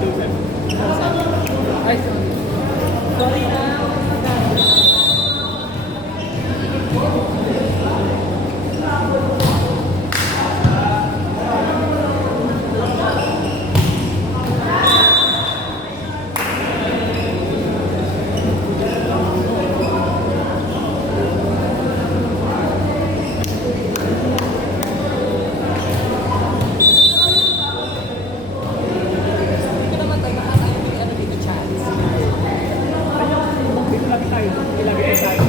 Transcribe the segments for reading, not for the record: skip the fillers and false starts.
Ay, sorry na. Hindi ko naman tayo nakakaya ano dito chance. Dito lagi tayo. Ilagay tayo.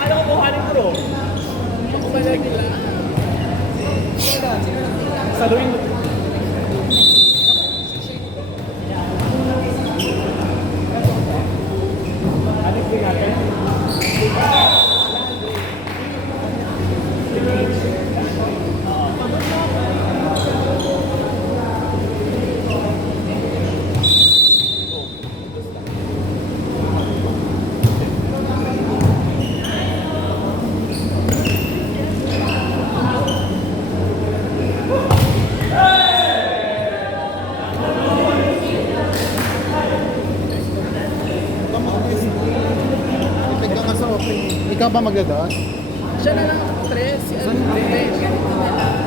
Ano ko buhanin bro? Saluhin mo. Alis din natin. Ipig ka nga sa open. Ikaw ba magdadaas? Siya na lang tres. Si ano, ganito na lang.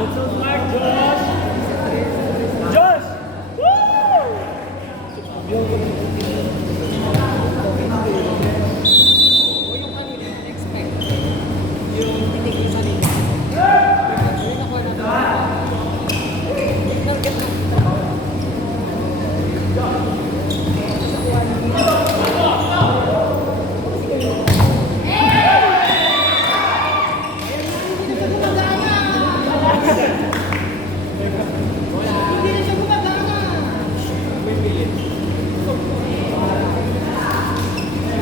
That's so smart, Josh! Josh! Woo! O yung kanina, expect. Yung hindi ko sarili. Yung nakuha natin. Target na.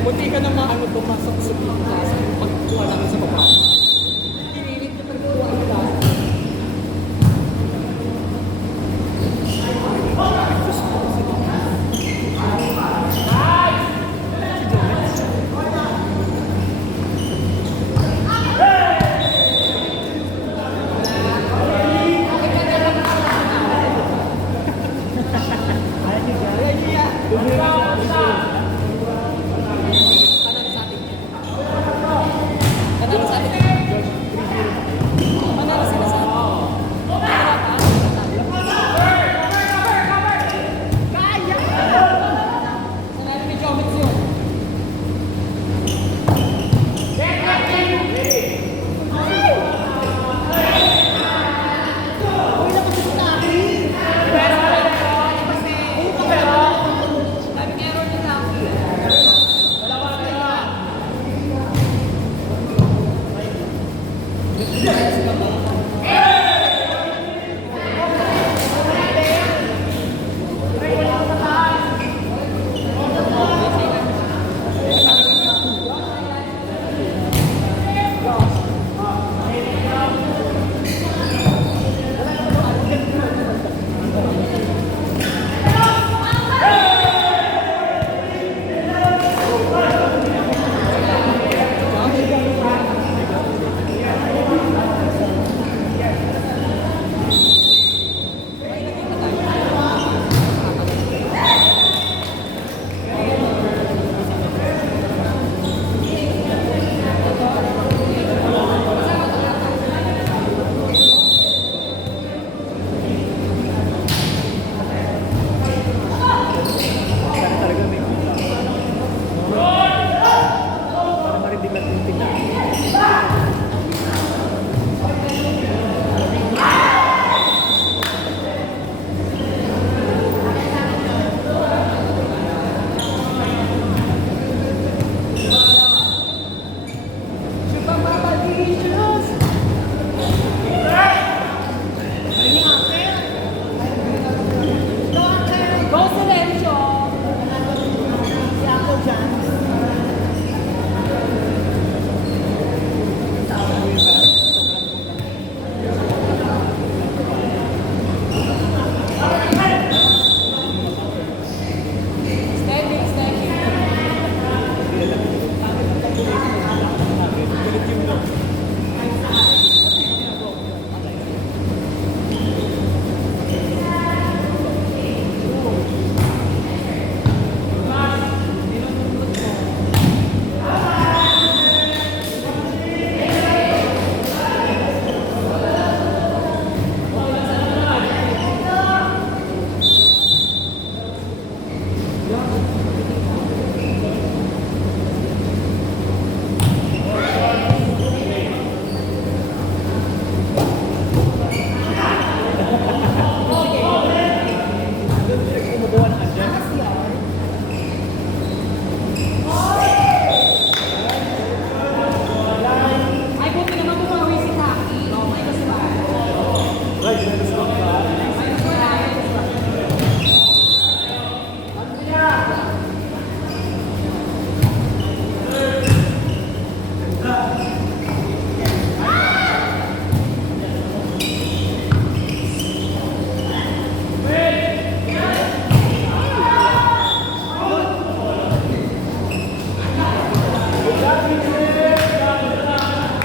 Buti ka na maano pumasok sa pintas pagkuha namin sa baba. Pinilit na pagkuha ang class. Panalo sa atin. Panalo sa atin. Panalo sila sa atin. Panalo pa ako sa atin. Kaya! Sanalo ni Jomits yun. Daming error nila.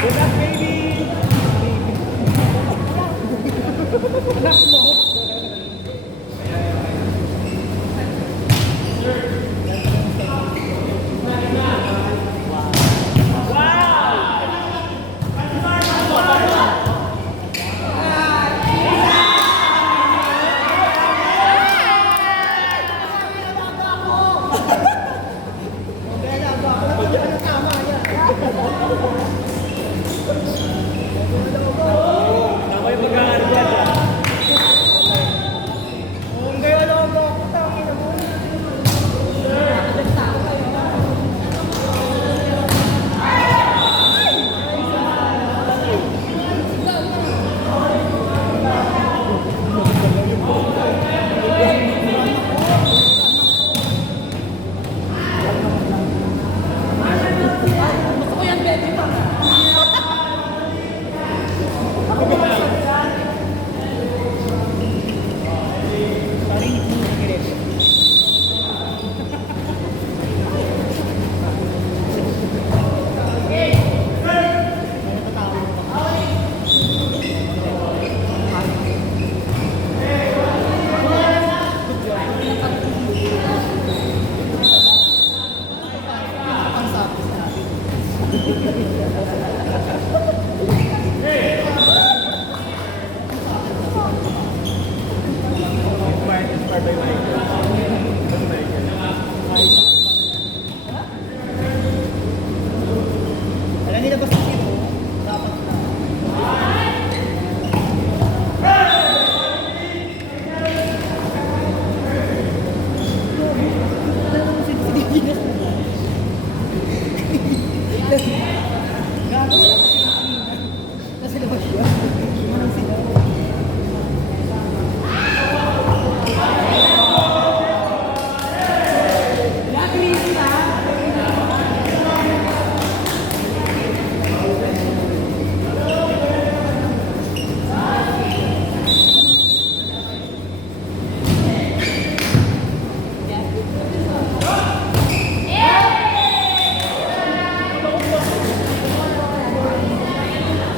Good luck, baby! Anak mo. Tama yung pagkakaroon dyan. Gusto ko yan, baby pa. Inspired by Michael. Alam nila basta dito, dapat na. Kasi labas siya. Manang sila.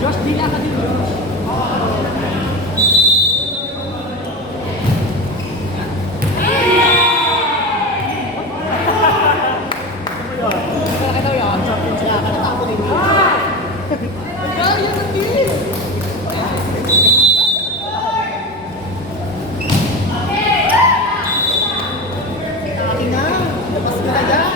Josh, dila ka din, Josh. Kaya daw yan. Kaya ka natako din. Kaya yan ang team. Akin na. Labas ka na dyan.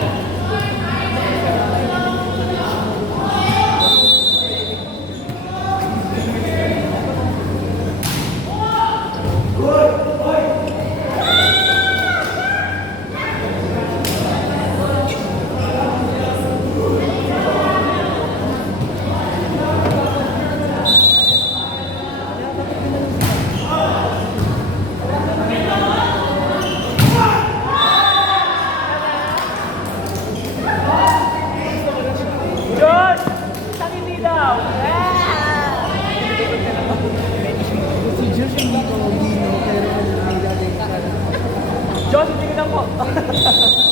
Josh! Isang hindi daw! Si Josh yung dito, Dino, pero ang gagawin ka na. Josh, hindi ko na po.